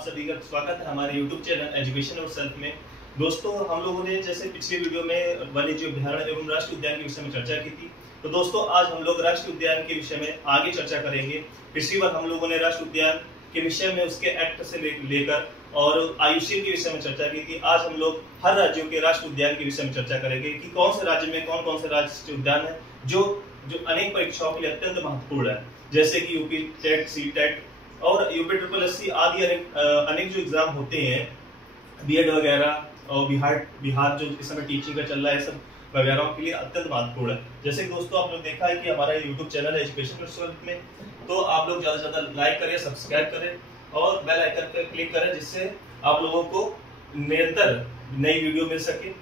आप सभी का स्वागत है हमारे YouTube चैनल एजुकेशन और सेल्फ में। दोस्तों, हम लोगों ने जैसे पिछले वीडियो में वन्यजीव अभ्यारण्य एवं राष्ट्रीय उद्यान के विषय में चर्चा की थी, तो दोस्तों आज हम लोग राष्ट्रीय उद्यान के विषय में आगे चर्चा करेंगे। पिछली बार हम लोगों ने राष्ट्रीय उद्यान के विषय में उसके एक्ट से लेकर और आयुषी के विषय में चर्चा की थी। आज हम लोग हर राज्यों के राष्ट्रीय उद्यान के विषय में चर्चा करेंगे कि कौन से राज्य में कौन कौन से राष्ट्रीय उद्यान है जो अनेक परीक्षाओं के लिए अत्यंत महत्वपूर्ण है, जैसे कि यूपी टेट, सी टेट और यूपी ट्रिपल एससी आदि अनेक जो एग्जाम होते हैं, बीएड वगैरह और बिहार जो इस समय टीचिंग का चल रहा है, सब वगैरह के लिए अत्यंत महत्वपूर्ण है। जैसे कि दोस्तों आप लोग देखा है कि हमारा यूट्यूब चैनल है एजुकेशन सेल्फ में, तो आप लोग ज्यादा से ज्यादा लाइक करें, सब्सक्राइब करें और बेल आइकन पर क्लिक करें, जिससे आप लोगों को निरंतर नई वीडियो मिल सके।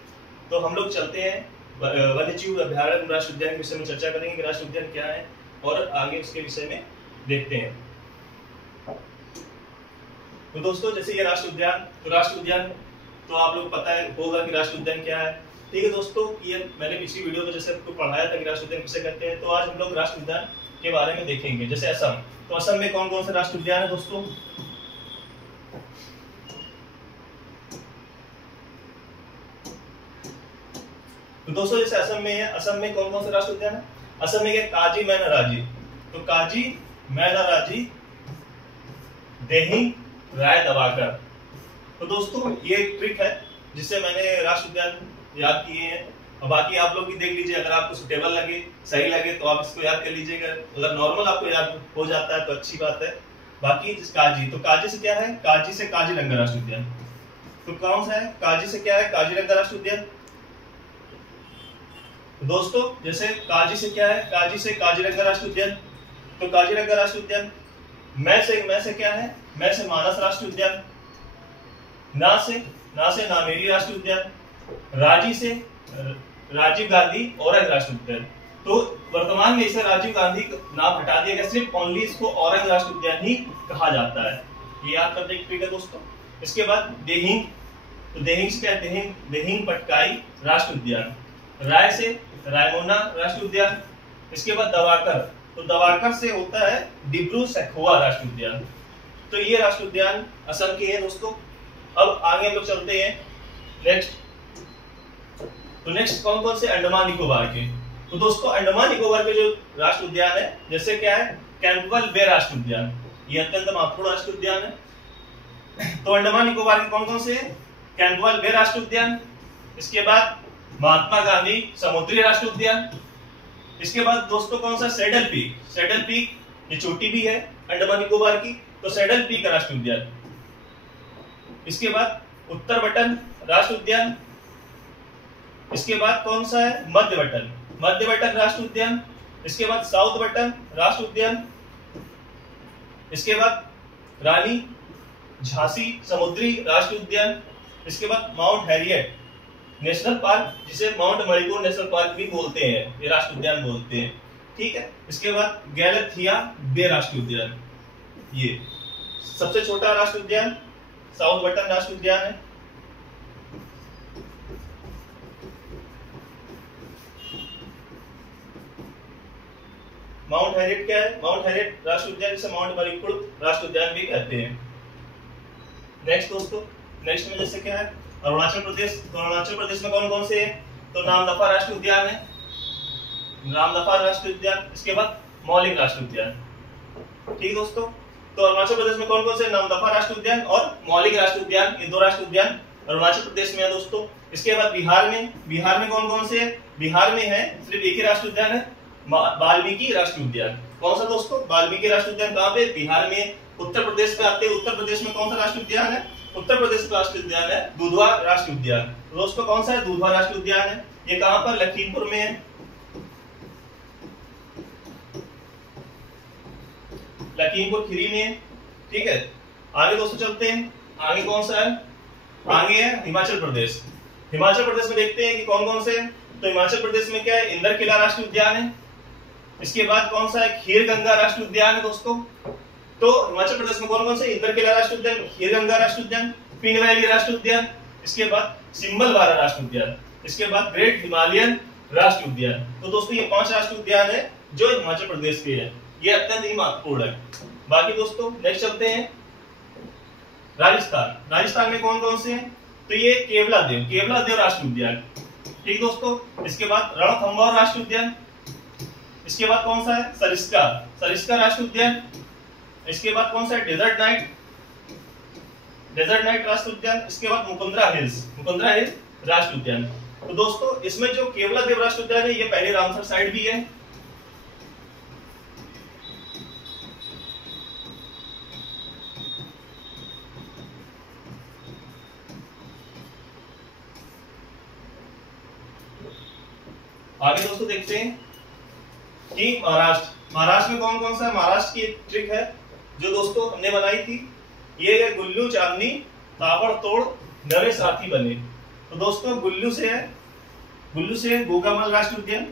तो हम लोग चलते हैं वन्यजीव अभ्यारण्य राष्ट्रीय उद्यान के विषय में चर्चा करेंगे कि राष्ट्रीय उद्यान क्या है और आगे उसके विषय में देखते हैं। तो दोस्तों जैसे ये राष्ट्रीय उद्यान तो आप लोग पता है होगा कि राष्ट्रीय उद्यान क्या है। ठीक है दोस्तों, ये मैंने पिछली वीडियो में जैसे आपको पढ़ाया था कि राष्ट्रीय उद्यान किसे कहते हैं, तो आज हम लोग राष्ट्रीय उद्यान के बारे में देखेंगे। जैसे असम, तो असम में कौन कौन से राष्ट्रीय उद्यान है दोस्तों? तो दोस्तों जैसे असम में कौन कौन से राष्ट्रीय उद्यान है? असम में काजी मैना राजी, तो काजी मैना राजी, देहिंग, राय दवाकर। तो दोस्तों ये ट्रिक है जिससे मैंने राष्ट्रीय उद्यान याद किए हैं, और बाकी आप लोग भी देख लीजिए, अगर आपको सुटेबल लगे, सही लगे तो आप इसको याद कर लीजिएगा। अगर नॉर्मल आपको याद हो जाता है तो अच्छी बात है। बाकी काजी, तो काजी से क्या है? काजी से काजीरंगा राष्ट्रीय उद्यान। तो कौन सा है? काजी से क्या है? काजीरंगा राष्ट्रीय उद्यान। दोस्तों जैसे काजी से क्या है? काजी से काजीरंगा राष्ट्रीय उद्यान। तो काजीरंगा राष्ट्रीय उद्यान। मैं से क्या है? मैं से मानस राष्ट्रीय उद्यान। ना से नामेरी राष्ट्रीय उद्यान। राजी से राजीव गांधी औरंग राष्ट्रीय उद्यान। तो वर्तमान में इसे राजीव गांधी नाम हटा दिया गया, सिर्फ ओनली इसको औरंग राष्ट्रीय उद्यान ही कहा जाता है। ये याद करने की ट्रिक है दोस्तों। इसके बाद देहिंग, तो देहिंग से क्या है? देहिंग पटकाई राष्ट्रीय उद्यान। राय से रायमोना राष्ट्रीय उद्यान। इसके बाद दवाकर, तो दवाकर से होता है डिब्रू सैखोवा राष्ट्रीय उद्यान। तो ये राष्ट्रीय उद्यान असम के हैं दोस्तों। अब आगे हम लोग चलते हैं नेक्स्ट। तो नेक्स्ट कौन कौन से? अंडमान निकोबार के। तो दोस्तों अंडमान निकोबार के जो राष्ट्रीय उद्यान है, जैसे क्या है? कैंपबेल बे राष्ट्रीय उद्यान, ये अत्यंत महत्वपूर्ण राष्ट्रीय उद्यान है। तो अंडमान निकोबार के कौन कौन से? कैंपबेल बे राष्ट्रीय उद्यान। इसके बाद महात्मा गांधी समुद्री राष्ट्रीय उद्यान। इसके बाद दोस्तों कौन सा? सैडल पीक, ये चोटी भी है अंडमान निकोबार की, तो सैडल पीक राष्ट्रीय उद्यान। इसके बाद उत्तर बटन राष्ट्रीय उद्यान। इसके बाद कौन सा है? मध्य बटन राष्ट्रीय उद्यान। इसके बाद साउथ बटन राष्ट्रीय उद्यान। इसके बाद रानी झांसी समुद्री राष्ट्रीय उद्यान। इसके बाद माउंट हैरियट नेशनल पार्क, जिसे माउंट मणिपुर नेशनल पार्क भी बोलते हैं, ये राष्ट्रीय उद्यान बोलते हैं। ठीक है। इसके बाद गैलेथिया बे राष्ट्रीय उद्यान, ये सबसे छोटा राष्ट्रीय उद्यान साउथ बटन राष्ट्रीय उद्यान है। माउंट हैरियट क्या है? माउंट हैरियट राष्ट्रीय उद्यान, जिसे माउंट मणिपुर राष्ट्रीय उद्यान भी कहते हैं। नेक्स्ट दोस्तों, नेक्स्ट में जैसे क्या है? अरुणाचल प्रदेश। तो अरुणाचल प्रदेश में कौन कौन से हैं? तो नामदफा राष्ट्रीय उद्यान है, नामदफा राष्ट्रीय उद्यान। इसके बाद मौलिक राष्ट्रीय उद्यान। ठीक दोस्तों, तो अरुणाचल प्रदेश में कौन कौन से? नामदफा राष्ट्रीय उद्यान और मौलिक राष्ट्रीय उद्यान, ये दो राष्ट्रीय उद्यान अरुणाचल प्रदेश में है दोस्तों। इसके बाद बिहार में कौन कौन से? बिहार में है सिर्फ एक ही राष्ट्रीय उद्यान है, वाल्मीकि राष्ट्रीय उद्यान। कौन सा दोस्तों? वाल्मीकि राष्ट्रीय उद्यान। कहाँ पे? बिहार में। उत्तर प्रदेश पे आते हैं, उत्तर प्रदेश में कौन सा राष्ट्रीय उद्यान है? उत्तर प्रदेश का राष्ट्रीय उद्यान है दुधवा राष्ट्रीय उद्यान। दोस्तों कौन सा है? दुधवा राष्ट्रीय उद्यान है। ये कहां पर? लखीमपुर में है, लखीमपुर खीरी में है। ठीक है। आगे दोस्तों चलते हैं, आगे कौन सा है? आगे है हिमाचल प्रदेश। हिमाचल प्रदेश में देखते हैं कि कौन कौन से। तो हिमाचल प्रदेश में क्या है? इंदर किला राष्ट्रीय उद्यान है। इसके बाद कौन सा है? खीर गंगा राष्ट्रीय उद्यान है दोस्तों। तो हिमाचल प्रदेश में कौन कौन से? इंदर किला राष्ट्रीय उद्यान, खीर गंगा राष्ट्रीय उद्यान, पिन वैली राष्ट्रीय उद्यान। इसके बाद सिंबलवारा राष्ट्रीय उद्यान। इसके बाद ग्रेट हिमालयन राष्ट्रीय उद्यान। तो दोस्तों ये 5 राष्ट्रीय उद्यान है जो हिमाचल प्रदेश के हैं, ये अत्यंत ही महत्वपूर्ण है। बाकी दोस्तों नेक्स्ट चलते हैं। राजस्थान, राजस्थान में कौन कौन से हैं? तो ये केवलादेव राष्ट्रीय उद्यान, ठीक दोस्तों। इसके बाद रणथंभौर राष्ट्रीय उद्यान, इसके बाद कौन सा है? सरिस्का राष्ट्रीय उद्यान, इसके बाद कौन सा है? डेजर्ट नाइट राष्ट्रीय उद्यान, इसके बाद मुकुंदरा हिल्स राष्ट्रीय उद्यान। तो दोस्तों इसमें जो केवलादेव राष्ट्रीय उद्यान है ये पहले रामसर साइट भी है। आगे दोस्तों देखते हैं कि महाराष्ट्र में कौन कौन सा है। महाराष्ट्र की एक ट्रिक है जो दोस्तों हमने बनाई थी, ये है गुल्लू चांदनी ताबड़तोड़ नवे साथी बने। तो दोस्तों गुल्लू से है गोगामल राष्ट्रीय उद्यान,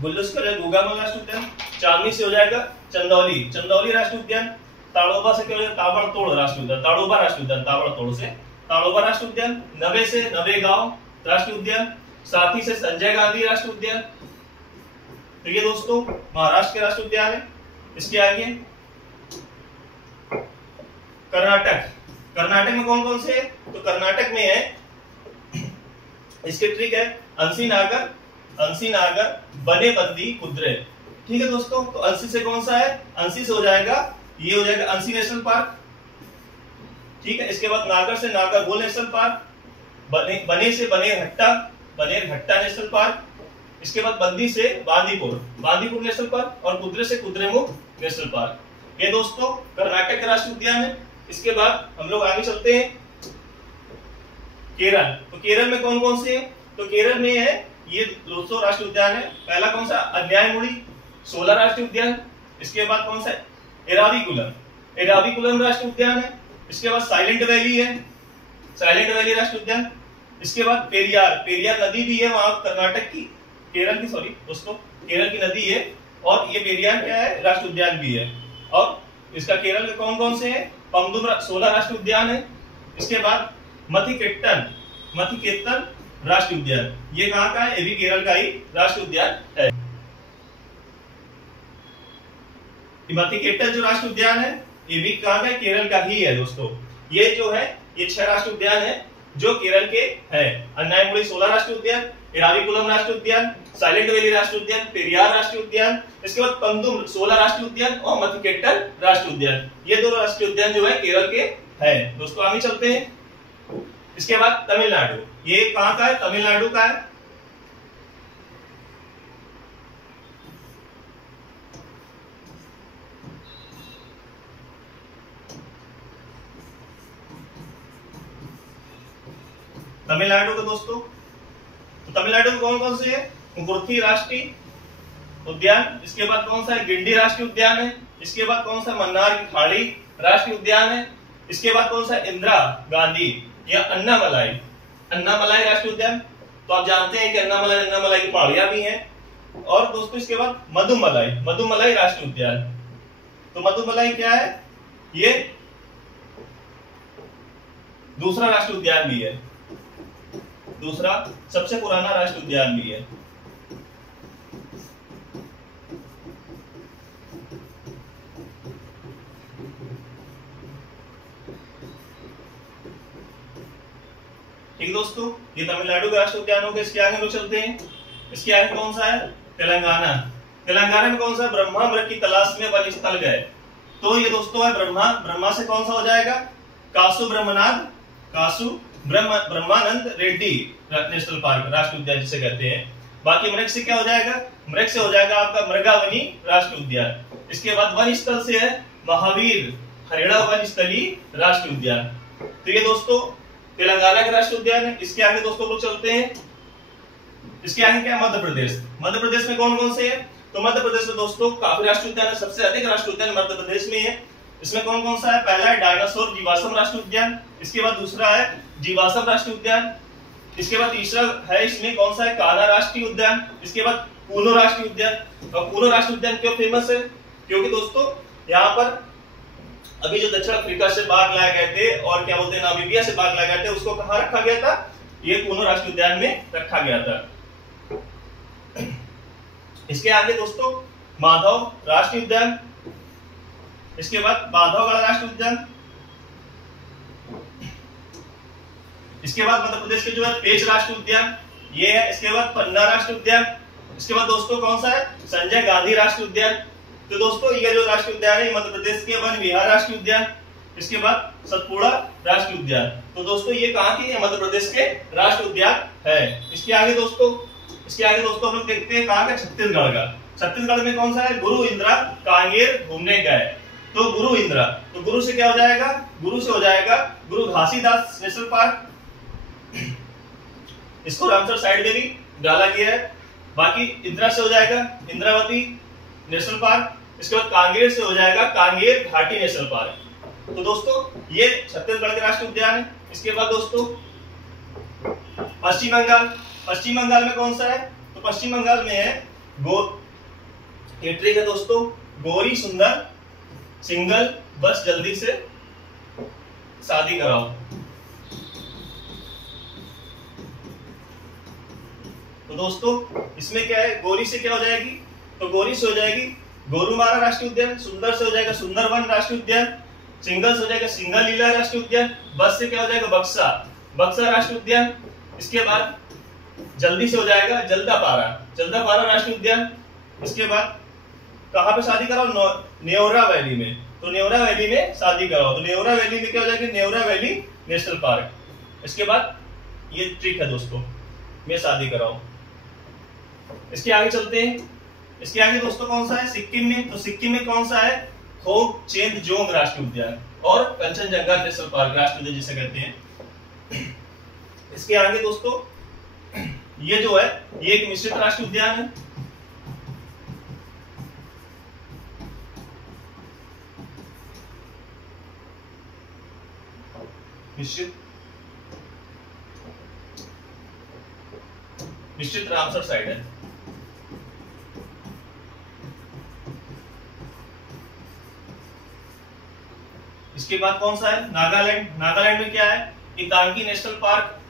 गोगामल राष्ट्रीय उद्यान। चांदनी से हो जाएगा चंदौली राष्ट्रीय उद्यान। ताड़ोबा से क्या हो जाएगा? ताबड़तोड़ राष्ट्रीय उद्यान, ताड़ोबा राष्ट्रीय उद्यान, ताबड़तोड़ से ताड़ोबा राष्ट्रीय उद्यान। नवे से नवेगांव राष्ट्रीय उद्यान, साथी से संजय गांधी राष्ट्रीय उद्यान। तो ये दोस्तों महाराष्ट्र के राष्ट्रीय उद्यान है। इसके आगे कर्नाटक में कौन कौन से है? तो कर्नाटक में है, इसके ट्रिक है अंसी नागर बनेबंदी कुद्रे, ठीक है दोस्तों। तो अंसी से कौन सा है? अंसी से हो जाएगा ये हो जाएगा अंसी नेशनल पार्क, ठीक है। इसके बाद नागर से नागरहोल नेशनल पार्क, बने से बनेरघट्टा नेशनल पार्क, इसके बाद बंदी से बांदीपुर नेशनल पार्क और कुद्रे से कुद्रेमुख नेशनल पार्क। ये दोस्तों कर्नाटक का राष्ट्रीय उद्यान है। इसके बाद हम लोग आगे चलते हैं केरल। तो केरल में कौन कौन से हैं? तो केरल में है ये दोस्तों राष्ट्रीय उद्यान है। पहला कौन सा? अन्यायमुड़ी 16 राष्ट्रीय उद्यान। इसके बाद कौन सा? एराविकुलम राष्ट्रीय उद्यान है। इसके बाद साइलेंट वैली राष्ट्रीय उद्यान। इसके बाद पेरियार नदी भी है वहां कर्नाटक की, केरल की नदी है और ये पेरियार क्या है? राष्ट्रीय उद्यान भी है। और इसका केरल में कौन कौन से है? पम्बुम 16 राष्ट्रीय उद्यान है। इसके बाद मथिकेतन राष्ट्रीय उद्यान, ये कहां का है? ये भी केरल का ही राष्ट्रीय उद्यान है। मथिकेतन जो राष्ट्रीय उद्यान है ये भी कहां का है? केरल का ही है दोस्तों। ये जो है ये 6 राष्ट्रीय उद्यान है जो केरल के है। अन्यायमुड़ी 16 राष्ट्रीय उद्यान, एराविकुलम राष्ट्रीय उद्यान, साइलेंट वैली राष्ट्रीय उद्यान, पेरियार राष्ट्रीय उद्यान, इसके बाद पम्बुम 16 राष्ट्रीय उद्यान और मथिकेतन राष्ट्रीय उद्यान। ये 2 राष्ट्रीय उद्यान जो है केरल के है दोस्तों। आगे चलते हैं। इसके बाद तमिलनाडु, ये कहां का है? तमिलनाडु का है। तमिलनाडु का दोस्तों, तो तमिलनाडु में कौन कौन से है? कुर्ती राष्ट्रीय उद्यान, इसके बाद कौन सा है? गिंडी राष्ट्रीय उद्यान है। इसके बाद कौन सा? मन्नार की खाड़ी राष्ट्रीय उद्यान है। इसके बाद कौन सा? इंदिरा गांधी या अन्नामलाई राष्ट्रीय उद्यान। तो आप जानते हैं कि अन्नामलाई की पहाड़ियां भी हैं। और दोस्तों इसके बाद मधुमलाई राष्ट्रीय उद्यान। तो मधुमलाई क्या है? ये दूसरा राष्ट्रीय उद्यान भी है, दूसरा सबसे पुराना राष्ट्रीय उद्यान भी है। ठीक दोस्तों, ये तमिलनाडु का राष्ट्रीय उद्यान हो गया। इसके आगे हम लोग चलते हैं। इसके आगे कौन सा है? तेलंगाना में कौन सा? ब्रह्मा मृग की तलाश में वन स्थल गए। तो ये दोस्तों है ब्रह्मा से कौन सा हो जाएगा? ब्रह्मानंद रेड्डी नेशनल पार्क राष्ट्रीय उद्यान जिसे कहते हैं। बाकी मृग से क्या हो जाएगा? मृग से हो जाएगा आपका मृगावनी राष्ट्रीय उद्यान। इसके बाद वन स्थल से है महावीर हरिणा वन स्थली राष्ट्रीय उद्यान। तो ये दोस्तों तेलंगाना का राष्ट्रीय उद्यान है। इसके आगे दोस्तों लोग चलते हैं। इसके आगे क्या? मध्य प्रदेश में कौन कौन से है? तो मध्य प्रदेश में दोस्तों काफी राष्ट्रीय उद्यान है। सबसे अधिक राष्ट्रीय उद्यान मध्य प्रदेश में है। इसमें कौन कौन सा है? पहला है डायनासोर जीवाश्म राष्ट्रीय उद्यान। इसके बाद दूसरा है जीवाश्म राष्ट्रीय उद्यान। इसके बाद तीसरा है इसमें कौन सा है? कान्हा राष्ट्रीय उद्यान। इसके बाद कूनो राष्ट्रीय उद्यान। और कूनो राष्ट्रीय उद्यान क्यों फेमस है? क्योंकि दोस्तों यहाँ पर अभी जो दक्षिण अफ्रीका से बाघ लाए गए थे और क्या बोलते हैं नामीबिया से बाघ लाए गए थे, उसको कहाँ रखा गया था? ये कूनो राष्ट्रीय उद्यान में रखा गया था। इसके आगे दोस्तों माधव राष्ट्रीय उद्यान। इसके बाद बांधवगढ़ राष्ट्रीय उद्यान। इसके बाद मध्य प्रदेश के जो है पेंच राष्ट्रीय उद्यान ये है। इसके बाद पन्ना राष्ट्रीय उद्यान। इसके बाद दोस्तों कौन सा है, संजय गांधी राष्ट्रीय उद्यान। तो दोस्तों ये जो राष्ट्रीय उद्यान है मध्य प्रदेश के वन विहार राष्ट्रीय उद्यान। इसके बाद सतपुड़ा राष्ट्रीय उद्यान। तो दोस्तों ये कहाँ की है, मध्य प्रदेश के राष्ट्रीय उद्यान है। इसके आगे दोस्तों हम लोग देखते हैं कहाँ का, छत्तीसगढ़ का। छत्तीसगढ़ में कौन सा है, गुरु इंदिरा कांगेर घूमने गए। तो गुरु इंदिरा, तो गुरु से क्या हो जाएगा, गुरु से हो जाएगा गुरु घासीदास नेशनल पार्क। इसको रामसर साइड में भी डाला गया है। बाकी इंदिरा से हो जाएगा इंद्रावती नेशनल पार्क। इसके बाद कांगेर से हो जाएगा कांगेर घाटी नेशनल पार्क। तो दोस्तों ये छत्तीसगढ़ के राष्ट्रीय उद्यान है। इसके बाद दोस्तों पश्चिम बंगाल। पश्चिम बंगाल में कौन सा है, तो पश्चिम बंगाल में है है दोस्तों गौरी सुंदर सिंगल बस जल्दी से शादी कराओ। तो दोस्तों इसमें क्या है, गौरी से क्या हो जाएगी, तो गौरी से हो जाएगी गोरुमारा राष्ट्रीय उद्यान। सुंदर से हो जाएगा सुंदरवन राष्ट्रीय उद्यान। सिंगल से हो जाएगा सिंगल लीला राष्ट्रीय उद्यान। बस से क्या हो जाएगा बक्सा राष्ट्रीय उद्यान। इसके बाद जल्दी से हो जाएगा जल्दापारा राष्ट्रीय उद्यान। इसके बाद कहां पे शादी कराओ, नेवरा वैली में। तो नेवरा वैली में शादी कराओ। तो नेवरा वैली में क्या हो जाएगा, नेवरा वैली नेशनल पार्क। इसके बाद ये ट्रिक है दोस्तों, में शादी कराओ। इसके आगे चलते हैं। इसके आगे दोस्तों कौन सा है, सिक्किम में। तो सिक्किम में कौन सा है, खोकचेंगजोंग राष्ट्रीय उद्यान और कंचनजंगा नेशनल पार्क राष्ट्रीय उद्यान जिसे कहते हैं। इसके आगे दोस्तों ये जो है ये एक मिश्रित राष्ट्रीय उद्यान है। मिश्रित रामसर साइड है। इसके बाद कौन सा है, नागालैंड। नागालैंड में क्या है, इतांगी नेशनल पार्क।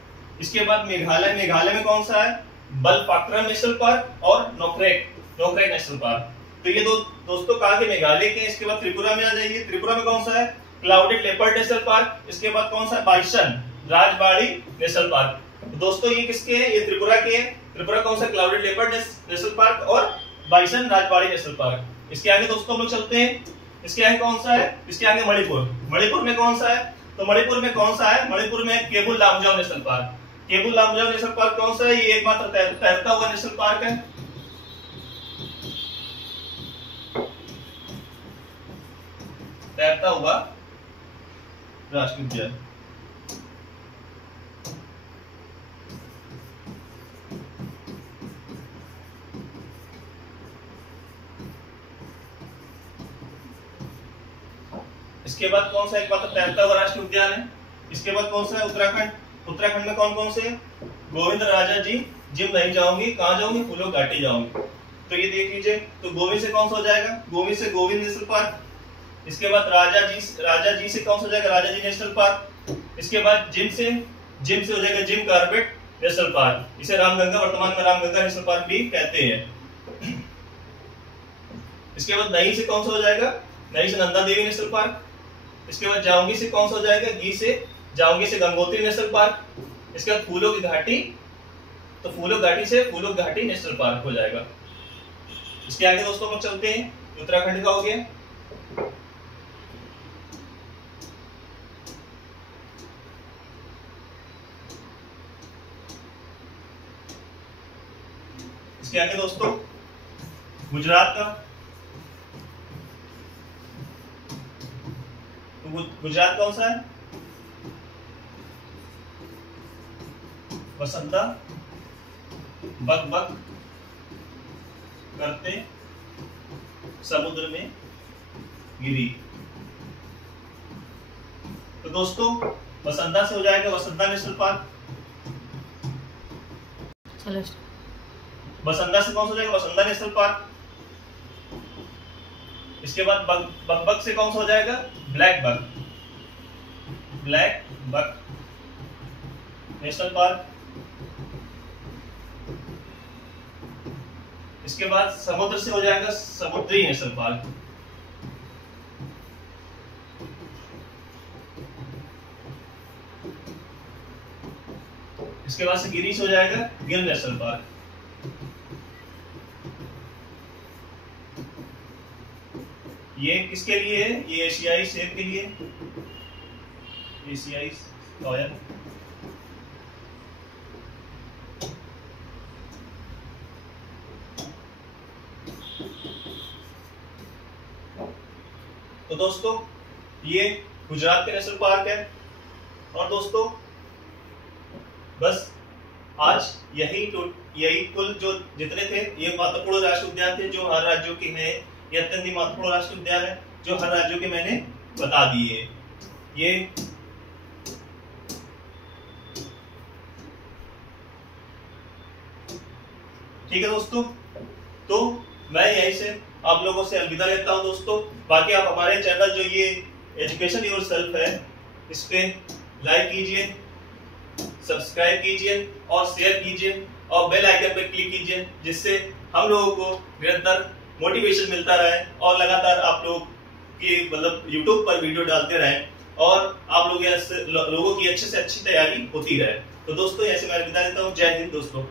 इसके बाद मेघालय में कौन सा है, बलपाक्रम नेशनल पार्क और नोक्रेक नेशनल पार्क। तो ये दोस्तों कहा कि मेघालय के। इसके बाद त्रिपुरा में आ जाइए। त्रिपुरा में कौन सा है, क्लाउडेड लेपर्ड नेशनल पार्क। इसके बाद कौन सा है, बाइसन राजबाड़ी नेशनल पार्क। तो दोस्तों ये किसके हैं, ये त्रिपुरा के हैं। त्रिपुरा कौन सा, क्लाउडेड लेपर्ड नेशनल पार्क और बाइसन राजबाड़ी नेशनल पार्क। इसके आगे दोस्तों हम लोग चलते हैं। इसके आगे कौन सा है, इसके आगे मणिपुर में कौन सा है, तो मणिपुर में कौन सा है, मणिपुर में Keibul Lamjao national park. Keibul Lamjao national park कौन सा है, ये एकमात्र तैरता हुआ नेशनल पार्क है। तैरता हुआ राष्ट्रीय उद्यान। इसके बाद कौन सा एकमात्र तैरता हुआ राष्ट्रीय उद्यान है। इसके बाद कौन सा है, उत्तराखंड में कौन कौन से, गोविंद राजा जी जिम नहीं जाऊंगी, कहां जाऊंगी, फूलों घाटी जाऊंगी। तो ये देख लीजिए। तो गोविंद से कौन सा हो जाएगा, गोविंद से गोविंद नेशनल पार्क। इसके बाद राजा जी से कौन सा हो जाएगा, राजा जी नेशनल पार्क। इसके बाद जिम से हो जाएगा जिम कार्बेट नेशनल पार्क। इसे रामगंगा, वर्तमान में रामगंगा नेशनल पार्क भी कहते हैं। इसके बाद नई से कौन सा हो जाएगा, नई से नंदा देवी नेशनल पार्क। इसके बाद जाऊंगी से कौन सा हो जाएगा, जाऊंगी से गंगोत्री नेशनल पार्क। इसके बाद फूलों की घाटी, तो फूलों घाटी से फूलों घाटी नेशनल पार्क हो जाएगा। इसके आगे दोस्तों हम चलते हैं, उत्तराखंड का हो गया। इसके आगे दोस्तों गुजरात का। तो गुजरात कौन सा है, वसंता बक बक करते समुद्र में गिरी। तो दोस्तों वसंता से हो जाएगा वसंता नेशनल पार्क। वसंता से कौन सा हो जाएगा, वसंता नेशनल पार्क। इसके बाद बक से कौन सा हो जाएगा, ब्लैक बक नेशनल पार्क। इसके बाद समुद्र से हो जाएगा समुद्री नेशनल पार्क। इसके बाद से गिरीश हो जाएगा गिर नेशनल पार्क। ये किसके लिए है? ये एशियाई शेर के लिए, एशियाई लॉयन। तो दोस्तों ये गुजरात के नेशनल पार्क है। और दोस्तों बस आज यही कुल जो जितने थे ये महत्वपूर्ण राष्ट्रीय उद्यान थे जो हर राज्यों के हैं। ये अत्यंत ही महत्वपूर्ण राष्ट्रीय उद्यान है जो हर राज्यों के मैंने बता दिए। ये ठीक है दोस्तों, तो मैं यहीं से आप लोगों से अलविदा लेता हूं दोस्तों। बाकी आप हमारे चैनल जो ये एजुकेशन योरसेल्फ है इस पे लाइक कीजिए, सब्सक्राइब कीजिए और शेयर कीजिए और बेल आइकन पर क्लिक कीजिए, जिससे हम लोगों को निरंतर मोटिवेशन मिलता रहे और लगातार आप लोग की मतलब YouTube पर वीडियो डालते रहें और आप लोगों की अच्छे से अच्छी तैयारी होती रहे। तो दोस्तों ऐसे मैं अलविदा लेता हूँ। जय हिंद दोस्तों।